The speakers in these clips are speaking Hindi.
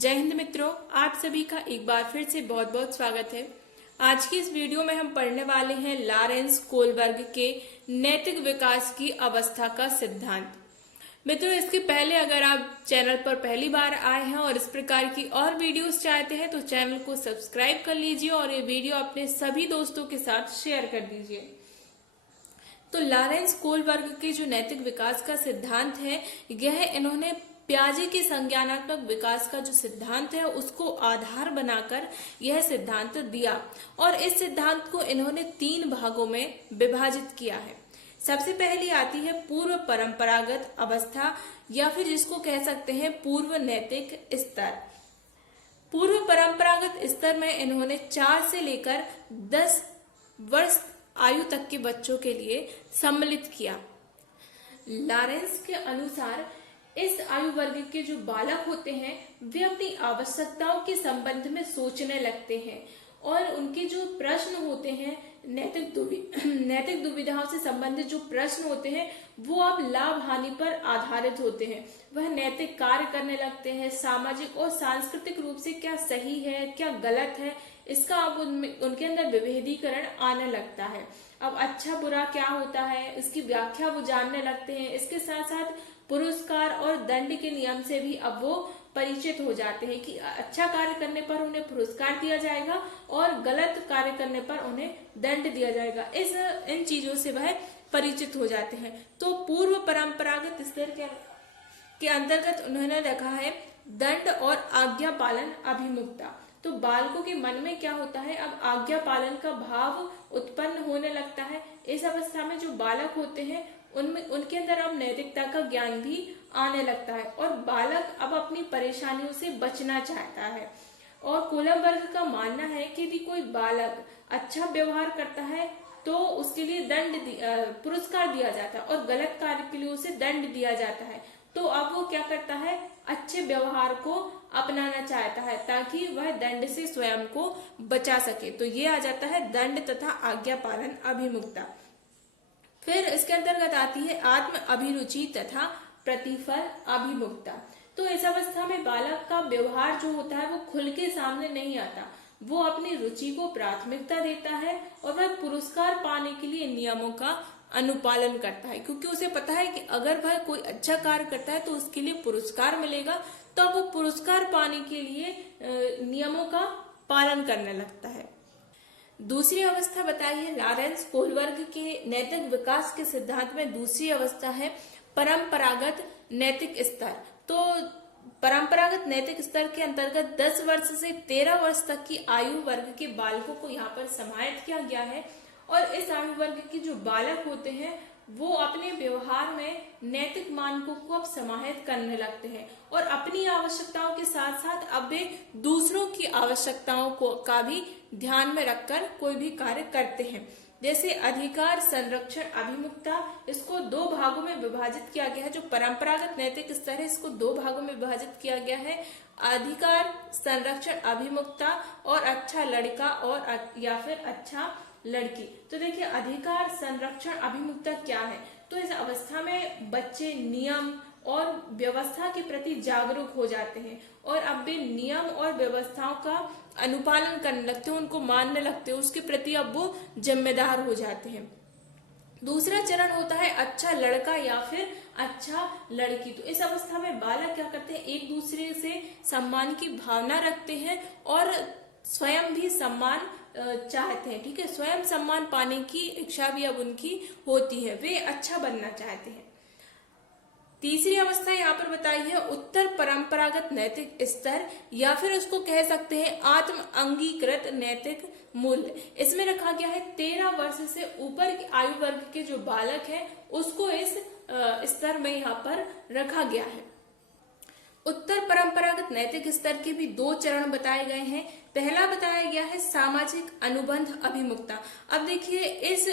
जय हिंद मित्रों, आप सभी का एक बार फिर से बहुत बहुत स्वागत है। आज की इस वीडियो में हम पढ़ने वाले हैं लॉरेंस कोलबर्ग के नैतिक विकास की अवस्था का सिद्धांत। मित्रों, इसके पहले अगर आप चैनल पर पहली बार आए हैं और इस प्रकार की और वीडियोस चाहते हैं तो चैनल को सब्सक्राइब कर लीजिए और ये वीडियो अपने सभी दोस्तों के साथ शेयर कर दीजिए। तो लॉरेंस कोलबर्ग के जो नैतिक विकास का सिद्धांत है, यह इन्होंने पियाजे के संज्ञानात्मक विकास का जो सिद्धांत है उसको आधार बनाकर यह सिद्धांत दिया और इस सिद्धांत को इन्होंने 3 भागों में विभाजित किया है। सबसे पहली आती है पूर्व परंपरागत अवस्था या फिर जिसको कह सकते हैं पूर्व नैतिक स्तर। पूर्व परंपरागत स्तर में इन्होंने 4 से लेकर 10 वर्ष आयु तक के बच्चों के लिए सम्मिलित किया। लॉरेंस के अनुसार इस आयु वर्ग के जो बालक होते हैं वे अपनी आवश्यकताओं के संबंध में सोचने लगते हैं और उनके जो प्रश्न होते हैं नैतिक दुविधाओं से संबंधित जो प्रश्न होते हैं वो अब लाभ हानि पर आधारित होते हैं। वह नैतिक कार्य करने लगते हैं। सामाजिक और सांस्कृतिक रूप से क्या सही है क्या गलत है इसका अब उनके अंदर विभेदीकरण आने लगता है। अब अच्छा बुरा क्या होता है इसकी व्याख्या वो जानने लगते हैं। इसके साथ साथ पुरस्कार और दंड के नियम से भी अब वो परिचित हो जाते हैं कि अच्छा कार्य करने पर उन्हें पुरस्कार दिया जाएगा और गलत कार्य करने पर उन्हें दंड दिया जाएगा। इन चीजों से वह परिचित हो जाते हैं। तो पूर्व परंपरागत स्तर के अंतर्गत उन्होंने रखा है दंड और आज्ञा पालन अभिमुखता। तो बालकों के मन में क्या होता है, अब आज्ञा पालन का भाव उत्पन्न होने लगता है। इस अवस्था में जो बालक होते हैं उनके अंदर अब नैतिकता का ज्ञान भी आने लगता है और बालक अब अपनी परेशानियों से बचना चाहता है। और कोलबर्ग का मानना है कि यदि कोई बालक अच्छा व्यवहार करता है तो उसके लिए पुरस्कार दिया जाता है और गलत कार्य के लिए उसे दंड दिया जाता है। तो अब वो क्या करता है, अच्छे व्यवहार को अपनाना चाहता है ताकि वह दंड से स्वयं को बचा सके। तो ये आ जाता है दंड तथा आज्ञा पालन अभिमुखता। फिर इसके अंतर्गत आती है आत्म अभिरुचि तथा प्रतिफल अभिमुखता। तो इस अवस्था में बालक का व्यवहार जो होता है वो खुल के सामने नहीं आता। वो अपनी रुचि को प्राथमिकता देता है और वह पुरस्कार पाने के लिए नियमों का अनुपालन करता है, क्योंकि उसे पता है कि अगर वह कोई अच्छा कार्य करता है तो उसके लिए पुरस्कार मिलेगा। तो वो पुरस्कार पाने के लिए नियमों का पालन करने लगता है। दूसरी अवस्था बताई है लॉरेंस कोलबर्ग के नैतिक विकास के सिद्धांत में दूसरी अवस्था है परंपरागत नैतिक स्तर। तो परंपरागत नैतिक स्तर के अंतर्गत 10 वर्ष से 13 वर्ष तक की आयु वर्ग के बालकों को यहाँ पर समाहित किया गया है और इस आयु वर्ग के जो बालक होते हैं वो अपने व्यवहार में नैतिक मानकों को अब समाहित करने लगते हैं और अपनी आवश्यकताओं के साथ साथ अब वे दूसरों की आवश्यकताओं को का भी ध्यान में रखकर कोई भी कार्य करते हैं। जैसे अधिकार संरक्षण अभिमुखता, इसको 2 भागों में विभाजित किया गया है। जो परंपरागत नैतिक स्तर है इसको 2 भागों में विभाजित किया गया है, अधिकार संरक्षण अभिमुखता और अच्छा लड़का और या फिर अच्छा लड़की। तो देखिए अधिकार संरक्षण अभिमुखता क्या है, तो इस अवस्था में बच्चे नियम और व्यवस्था के प्रति जागरूक हो जाते हैं और अब वे नियम और व्यवस्थाओं का अनुपालन करने लगते हैं, उनको मानने लगते हैं, उसके प्रति अब वो जिम्मेदार हो जाते हैं। दूसरा चरण होता है अच्छा लड़का या फिर अच्छा लड़की। तो इस अवस्था में बालक क्या करते हैं, एक दूसरे से सम्मान की भावना रखते हैं और स्वयं भी सम्मान चाहते हैं। ठीक है, स्वयं सम्मान पाने की इच्छा भी अब उनकी होती है, वे अच्छा बनना चाहते हैं। तीसरी अवस्था यहाँ पर बताई है उत्तर परंपरागत नैतिक स्तर या फिर उसको कह सकते हैं आत्म अंगीकृत नैतिक मूल्य। इसमें रखा गया है 13 वर्ष से ऊपर के आयु वर्ग के जो बालक है उसको इस स्तर में यहाँ पर रखा गया है। उत्तर परंपरागत नैतिक स्तर के भी 2 चरण बताए गए हैं। पहला बताया गया है सामाजिक अनुबंध अभिमुखता। अब देखिए इस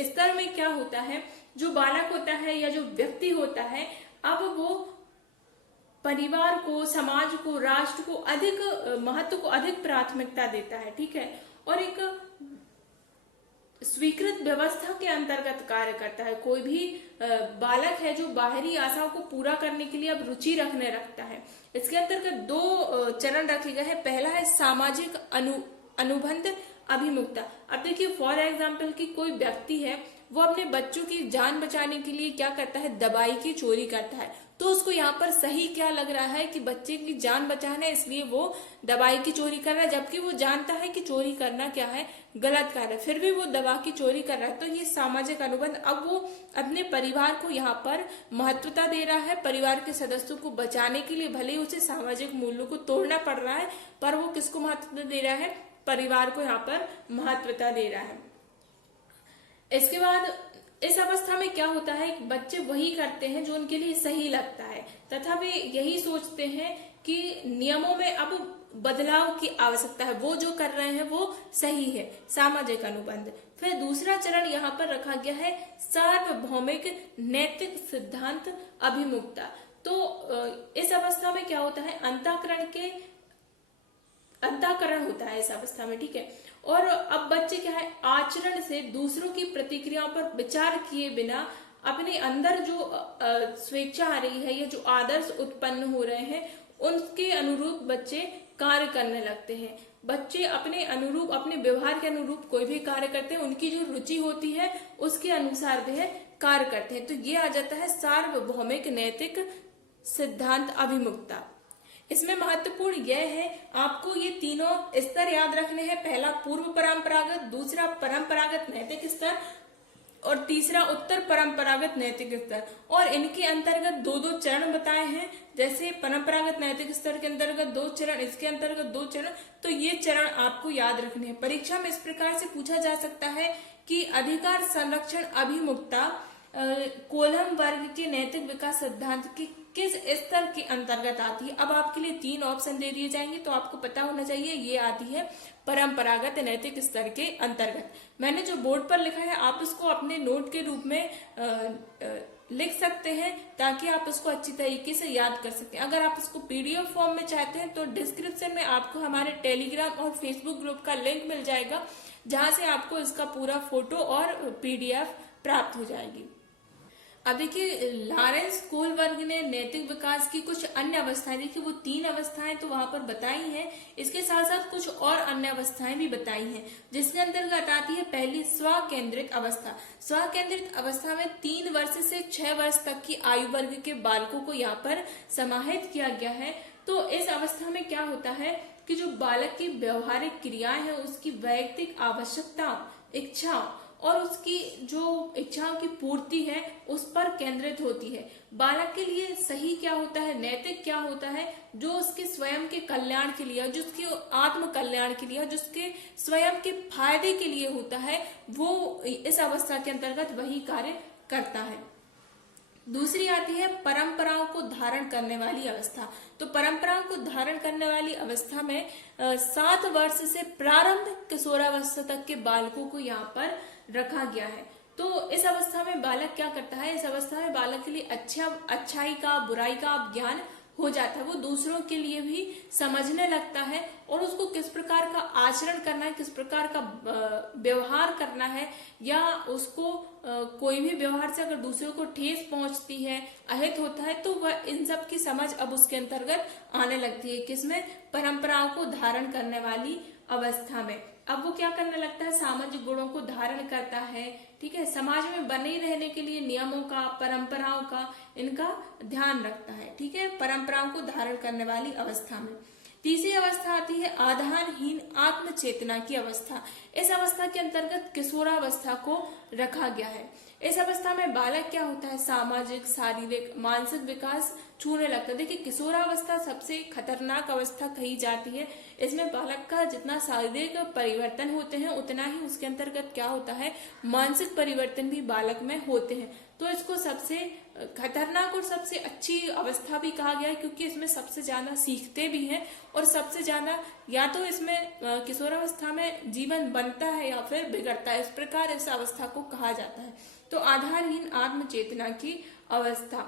स्तर में क्या होता है, जो बालक होता है या जो व्यक्ति होता है अब वो परिवार को, समाज को, राष्ट्र को अधिक, महत्व को अधिक प्राथमिकता देता है। ठीक है, और एक स्वीकृत व्यवस्था के अंतर्गत कार्य करता है। कोई भी बालक है जो बाहरी आशाओं को पूरा करने के लिए अब रुचि रखने लगता है। इसके अंतर्गत दो चरण रखे गए हैं। पहला है सामाजिक अनुबंध अभिमुखता। अब देखिए फॉर एग्जाम्पल कि कोई व्यक्ति है वो अपने बच्चों की जान बचाने के लिए क्या करता है, दवाई की चोरी करता है। तो उसको यहाँ पर सही क्या लग रहा है कि बच्चे की जान बचाना है, इसलिए वो दवाई की चोरी कर रहा है, जबकि वो जानता है कि चोरी करना क्या है, गलत कार्य है, फिर भी वो दवा की चोरी कर रहा है। तो ये सामाजिक अनुबंध। अब वो अपने परिवार को यहाँ पर महत्वता दे रहा है, परिवार के सदस्यों को बचाने के लिए भले ही उसे सामाजिक मूल्यों को तोड़ना पड़ रहा है, पर वो किसको महत्वता दे रहा है, परिवार को यहाँ पर महत्वता दे रहा है। इसके बाद इस अवस्था में क्या होता है, बच्चे वही करते हैं जो उनके लिए सही लगता है, तथा वे यही सोचते हैं कि नियमों में अब बदलाव की आवश्यकता है, वो जो कर रहे हैं वो सही है, सामाजिक अनुबंध। फिर दूसरा चरण यहाँ पर रखा गया है सार्वभौमिक नैतिक सिद्धांत अभिमुखता। तो इस अवस्था में क्या होता है, अंतःकरण होता है इस अवस्था में, ठीक है। और अब बच्चे क्या है, आचरण से दूसरों की प्रतिक्रियाओं पर विचार किए बिना अपने अंदर जो स्वेच्छा आ रही है या जो आदर्श उत्पन्न हो रहे हैं उनके अनुरूप बच्चे कार्य करने लगते हैं। बच्चे अपने अनुरूप, अपने व्यवहार के अनुरूप कोई भी कार्य करते हैं, उनकी जो रुचि होती है उसके अनुसार वह कार्य करते हैं। तो ये आ जाता है सार्वभौमिक नैतिक सिद्धांत अभिमुखता। इसमें महत्वपूर्ण यह है, आपको ये तीनों स्तर याद रखने हैं। पहला पूर्व परंपरागत, दूसरा परंपरागत नैतिक स्तर और तीसरा उत्तर परंपरागत नैतिक स्तर। और इनके अंतर्गत दो दो चरण बताए हैं, जैसे परंपरागत नैतिक स्तर के अंतर्गत 2 चरण, इसके अंतर्गत 2 चरण। तो ये चरण आपको याद रखने हैं। परीक्षा में इस प्रकार से पूछा जा सकता है कि अधिकार संरक्षण अभिमुखता कोलम वर्ग के नैतिक विकास सिद्धांत की किस स्तर के अंतर्गत आती है। अब आपके लिए 3 ऑप्शन दे दिए जाएंगे, तो आपको पता होना चाहिए ये आती है परंपरागत नैतिक स्तर के अंतर्गत। मैंने जो बोर्ड पर लिखा है आप इसको अपने नोट के रूप में लिख सकते हैं, ताकि आप इसको अच्छी तरीके से याद कर सकें। अगर आप इसको पीडीएफ फॉर्म में चाहते हैं तो डिस्क्रिप्शन में आपको हमारे टेलीग्राम और फेसबुक ग्रुप का लिंक मिल जाएगा, जहां से आपको इसका पूरा फोटो और पीडीएफ प्राप्त हो जाएगी। अब देखिए लॉरेंस कोलबर्ग ने नैतिक विकास की कुछ अन्य अवस्थाएं, देखिए वो 3 अवस्थाएं तो वहां पर बताई हैं, इसके साथ साथ कुछ और अन्य अवस्थाएं भी बताई हैं, जिसके अंतर्गत आती है पहली स्वकेंद्रित अवस्था। स्वकेंद्रित अवस्था में 3 वर्ष से 6 वर्ष तक की आयु वर्ग के बालकों को यहाँ पर समाहित किया गया है। तो इस अवस्था में क्या होता है कि जो बालक की व्यवहारिक क्रियाएं हैं, उसकी वैयक्तिक आवश्यकता, इच्छा और उसकी जो इच्छाओं की पूर्ति है उस पर केंद्रित होती है। बालक के लिए सही क्या होता है, नैतिक क्या होता है, जो उसके स्वयं के कल्याण के लिए, जो उसके आत्म कल्याण के लिए, जो उसके स्वयं के फायदे के लिए होता है, वो इस अवस्था के अंतर्गत वही कार्य करता है। दूसरी आती है परंपराओं को धारण करने वाली अवस्था। तो परंपराओं को धारण करने वाली अवस्था में 7 वर्ष से प्रारंभ किशोरावस्था तक के बालकों को यहाँ पर रखा गया है। तो इस अवस्था में बालक क्या करता है, इस अवस्था में बालक के लिए अच्छाई का, बुराई का ज्ञान हो जाता है। वो दूसरों के लिए भी समझने लगता है और उसको किस प्रकार का आचरण करना है, किस प्रकार का व्यवहार करना है, या उसको कोई भी व्यवहार से अगर दूसरों को ठेस पहुंचती है, अहित होता है, तो वह इन सब की समझ अब उसके अंतर्गत आने लगती है। किसमें, परंपराओं को धारण करने वाली अवस्था में। अब वो क्या करने लगता है, सामाजिक गुणों को धारण करता है, ठीक है, समाज में बने रहने के लिए नियमों का, परंपराओं का, इनका ध्यान रखता है, ठीक है, परंपराओं को धारण करने वाली अवस्था में। तीसरी अवस्था आती है आधारहीन आत्म चेतना की अवस्था। इस अवस्था के अंतर्गत किशोरावस्था को रखा गया है। इस अवस्था में बालक क्या होता है, सामाजिक, शारीरिक, मानसिक विकास छूने लगता है। देखिए किशोरावस्था सबसे खतरनाक अवस्था कही जाती है। इसमें बालक का जितना शारीरिक परिवर्तन होते हैं, उतना ही उसके अंतर्गत क्या होता है, मानसिक परिवर्तन भी बालक में होते हैं। तो इसको सबसे खतरनाक और सबसे अच्छी अवस्था भी कहा गया है, क्योंकि इसमें सबसे ज्यादा सीखते भी हैं और सबसे ज्यादा या तो इसमें किशोरावस्था में जीवन बनता है या फिर बिगड़ता है, इस प्रकार इस अवस्था को कहा जाता है। तो आधारहीन आत्म चेतना की अवस्था,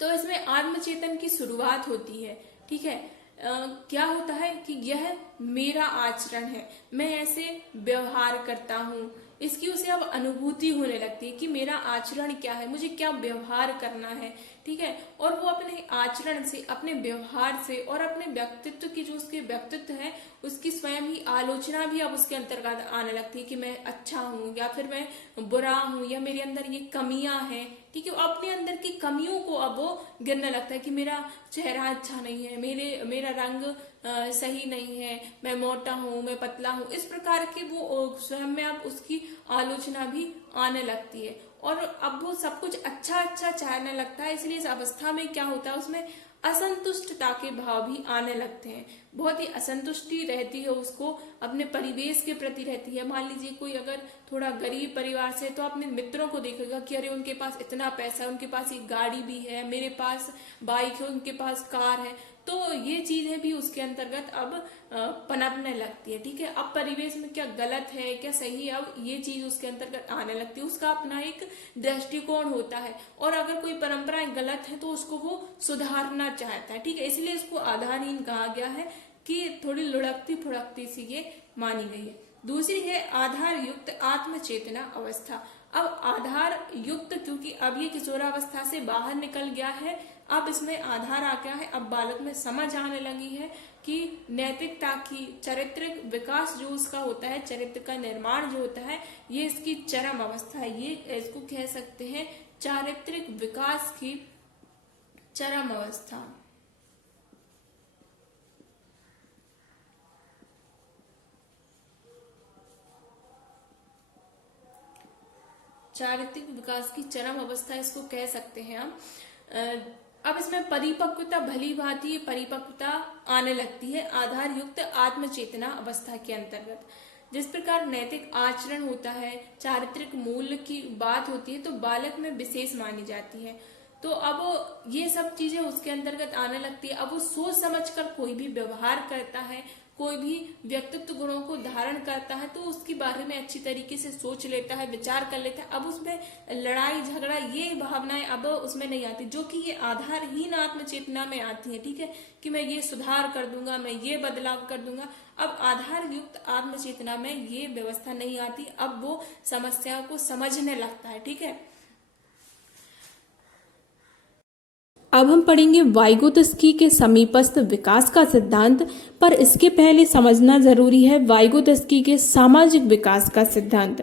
तो इसमें आत्मचेतन की शुरुआत होती है, ठीक है। क्या होता है कि यह मेरा आचरण है, मैं ऐसे व्यवहार करता हूँ, इसकी उसे अब अनुभूति होने लगती है कि मेरा आचरण क्या है, मुझे क्या व्यवहार करना है, ठीक है। और वो अपने आचरण से, अपने व्यवहार से और अपने व्यक्तित्व की, जो उसके व्यक्तित्व है उसकी स्वयं ही आलोचना भी अब उसके अंतर्गत आने लगती है कि मैं अच्छा हूँ या फिर मैं बुरा हूँ या मेरे अंदर ये कमियां हैं, ठीक है। अपने अंदर की कमियों को अब वो गिनने लगता है कि मेरा चेहरा अच्छा नहीं है, मेरा रंग सही नहीं है, मैं मोटा हूँ, मैं पतला हूँ, इस प्रकार के वो स्वयं में अब उसकी आलोचना भी आने लगती है और अब वो सब कुछ अच्छा अच्छा चाहने लगता है। इसलिए इस अवस्था में क्या होता है, उसमें असंतुष्टता के भाव भी आने लगते हैं। बहुत ही असंतुष्टि रहती है उसको, अपने परिवेश के प्रति रहती है। मान लीजिए कोई अगर थोड़ा गरीब परिवार से, तो अपने मित्रों को देखेगा कि अरे उनके पास इतना पैसा है, उनके पास एक गाड़ी भी है, मेरे पास बाइक है, उनके पास कार है, तो ये चीजें भी उसके अंतर्गत अब पनपने लगती है, ठीक है। अब परिवेश में क्या गलत है क्या सही है, अब ये चीज उसके अंतर्गत आने लगती है। उसका अपना एक दृष्टिकोण होता है और अगर कोई परंपराएं गलत है तो उसको वो सुधारना चाहता है, ठीक है। इसलिए इसको आधारहीन कहा गया है कि थोड़ी लुढ़कती फुड़कती सी ये मानी गई है। दूसरी है आधार युक्त आत्मचेतना अवस्था। अब आधार युक्त, क्योंकि अब ये किशोरावस्था से बाहर निकल गया है, अब इसमें आधार आ गया है। अब बालक में समझ आने लगी है कि नैतिकता की, चारित्रिक विकास जो उसका होता है, चरित्र का निर्माण जो होता है, ये इसकी चरम अवस्था है। ये इसको कह सकते हैं चारित्रिक विकास की चरम अवस्था। चारित्रिक विकास की चरम अवस्था इसको कह सकते हैं हम। अब इसमें परिपक्वता, भली भांति परिपक्वता आने लगती है आधार युक्त आत्मचेतना अवस्था के अंतर्गत। जिस प्रकार नैतिक आचरण होता है, चारित्रिक मूल्य की बात होती है, तो बालक में विशेष मानी जाती है। तो अब ये सब चीजें उसके अंतर्गत आने लगती है। अब वो सोच समझकर कोई भी व्यवहार करता है, कोई भी व्यक्तित्व गुणों को धारण करता है, तो उसके बारे में अच्छी तरीके से सोच लेता है, विचार कर लेता है। अब उसमें लड़ाई झगड़ा ये भावनाएं अब उसमें नहीं आती, जो कि ये आधारहीन आत्मचेतना में आती है, ठीक है, कि मैं ये सुधार कर दूंगा, मैं ये बदलाव कर दूंगा। अब आधार युक्त आत्मचेतना में ये व्यवस्था नहीं आती। अब वो समस्याओं को समझने लगता है, ठीक है। अब हम पढ़ेंगे वाइगोत्स्की के समीपस्थ विकास का सिद्धांत, पर इसके पहले समझना जरूरी है वाइगोत्स्की के सामाजिक विकास का सिद्धांत।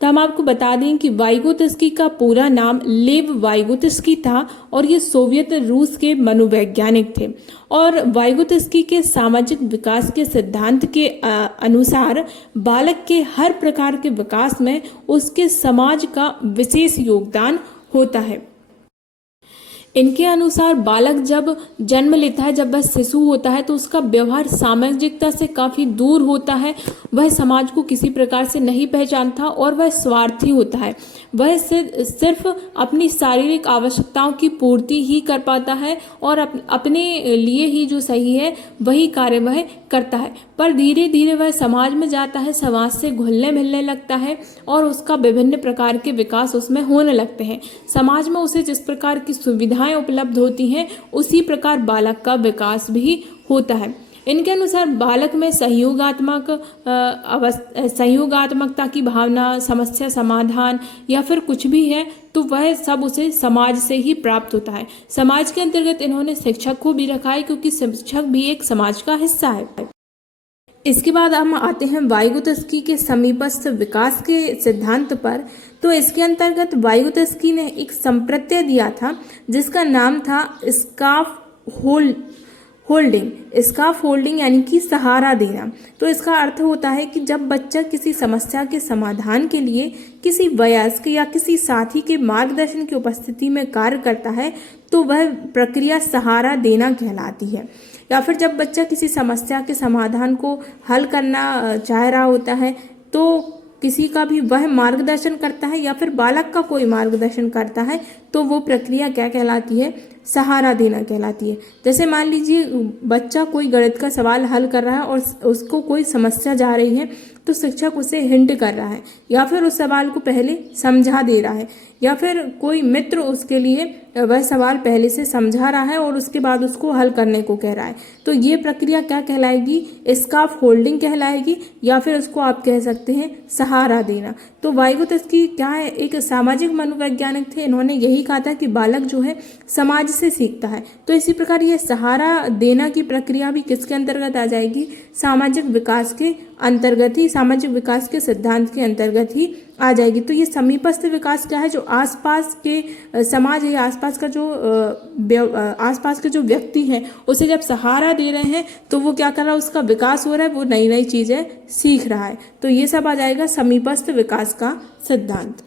तो हम आपको बता दें कि वाइगोत्स्की का पूरा नाम लेव वाइगोत्स्की था और ये सोवियत रूस के मनोवैज्ञानिक थे। और वाइगोत्स्की के सामाजिक विकास के सिद्धांत के अनुसार बालक के हर प्रकार के विकास में उसके समाज का विशेष योगदान होता है। इनके अनुसार बालक जब जन्म लेता है, जब वह शिशु होता है, तो उसका व्यवहार सामाजिकता से काफी दूर होता है। वह समाज को किसी प्रकार से नहीं पहचानता और वह स्वार्थी होता है। वह सिर्फ अपनी शारीरिक आवश्यकताओं की पूर्ति ही कर पाता है और अपने लिए ही जो सही है वही कार्य वह करता है। पर धीरे धीरे वह समाज में जाता है, समाज से घुलने मिलने लगता है और उसका विभिन्न प्रकार के विकास उसमें होने लगते हैं। समाज में उसे जिस प्रकार की सुविधाएं उपलब्ध होती हैं, उसी प्रकार बालक का विकास भी होता है। इनके अनुसार बालक में सहयोगात्मकता की भावना, समस्या समाधान या फिर कुछ भी है, तो वह सब उसे समाज से ही प्राप्त होता है। समाज के अंतर्गत इन्होंने शिक्षक को भी रखा है, क्योंकि शिक्षक भी एक समाज का हिस्सा है। इसके बाद हम आते हैं वाइगोत्स्की के समीपस्थ विकास के सिद्धांत पर। तो इसके अंतर्गत वाइगोत्स्की ने एक संप्रत्यय दिया था जिसका नाम था स्काफ होल्डिंग यानी कि सहारा देना। तो इसका अर्थ होता है कि जब बच्चा किसी समस्या के समाधान के लिए किसी वयस्क या किसी साथी के मार्गदर्शन की उपस्थिति में कार्य करता है, तो वह प्रक्रिया सहारा देना कहलाती है। या फिर जब बच्चा किसी समस्या के समाधान को हल करना चाह रहा होता है, तो किसी का भी वह मार्गदर्शन करता है या फिर बालक का कोई मार्गदर्शन करता है, तो वो प्रक्रिया क्या कहलाती है? सहारा देना कहलाती है। जैसे मान लीजिए बच्चा कोई गणित का सवाल हल कर रहा है और उसको कोई समस्या जा रही है, तो शिक्षक उसे हिंट कर रहा है या फिर उस सवाल को पहले समझा दे रहा है, या फिर कोई मित्र उसके लिए वह सवाल पहले से समझा रहा है और उसके बाद उसको हल करने को कह रहा है। तो ये प्रक्रिया क्या कहलाएगी? स्काफ फोल्डिंग कहलाएगी, या फिर उसको आप कह सकते हैं सहारा देना। तो वाइगोत्स्की क्या है, एक सामाजिक मनोवैज्ञानिक थे। इन्होंने यही कहा था कि बालक जो है समाज से सीखता है। तो इसी प्रकार ये सहारा देना की प्रक्रिया भी किसके अंतर्गत आ जाएगी? सामाजिक विकास के अंतर्गत ही, सामाजिक विकास के सिद्धांत के अंतर्गत ही आ जाएगी। तो ये समीपस्थ विकास क्या है? जो आसपास के समाज है, आसपास के जो व्यक्ति हैं उसे जब सहारा दे रहे हैं तो वो क्या कर रहा है? उसका विकास हो रहा है, वो नई नई चीजें सीख रहा है। तो ये सब आ जाएगा समीपस्थ विकास का सिद्धांत।